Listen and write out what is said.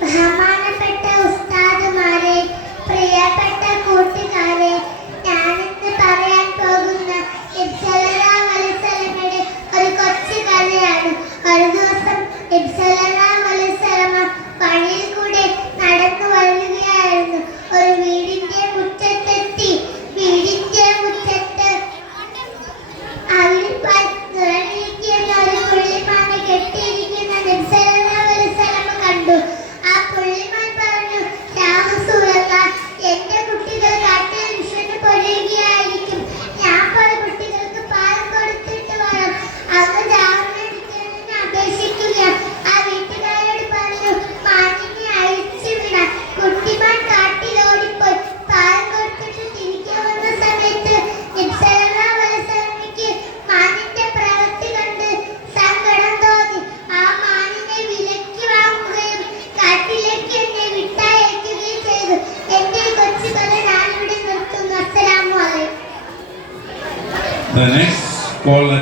ബഹുമാനപ്പെട്ട ഉസ്താദുമാരെ, പ്രിയപ്പെട്ട കൂട്ടുകാരെ, ഞാനിന്ന് പറയാൻ പോകുന്ന നബി സല്ലല്ലാഹു അലൈഹി വസല്ലമയുടെ ഒരു കൊച്ചു കഥയാണ്. ഒരു ദിവസം നബി സല്ലല്ലാഹു അലൈഹി വസല്ലമ വഴിയിൽ കൂടെ നടന്നു വരികയായിരുന്നു. ഒരു വീടിന്റെ മുറ്റത്തെത്തി. വീടിന്റെ മുറ്റത്ത് ഒരു പുള്ളിമാനെ കെട്ടിയിരിക്കുന്ന നബി സല്ലല്ലാഹു അലൈഹി വസല്ലമ കണ്ടു. ആ പുള്ളിമാൻ പറഞ്ഞു, യാ റസൂലല്ലാഹ്, എന്റെ കുട്ടികൾ കാട്ടിൽ വിശന്ന് പൊഴിയുകയായിരിക്കും. ഞാൻ പോയി കുട്ടികൾക്ക് പാൽ കൊടുത്തിട്ട് വരാം. അങ്ങ് ജാമ്യമെടുക്കണമെന്ന് അപേക്ഷിക്കുക. ആ വീട്ടുകാരോട് പറഞ്ഞു, മാനിനെ അഴിച്ചു വിടാം. കുട്ടിമാൻ കാട്ടിൽ ഓടിപ്പോയി. പാൽ കൊടുത്തിട്ട് തിരികെ വന്ന സമയത്ത് നബി സല്ലല്ലാഹു അലൈഹി വസല്ലമയ്ക്ക് മാനിന്റെ പ്രവൃത്തി കണ്ട് സങ്കടം തോന്നി. ആ മാനിനെ വിലയ്ക്ക് വാങ്ങുകയും കാട്ടിലേക്ക് എന്നെ വിട്ടയക്കുകയും ചെയ്തു. എന്റെ കൊച്ചു കഥ ഞാനിവിടെ നിർത്തുന്നു. അസ്സലാമു അലൈക്കും. The next call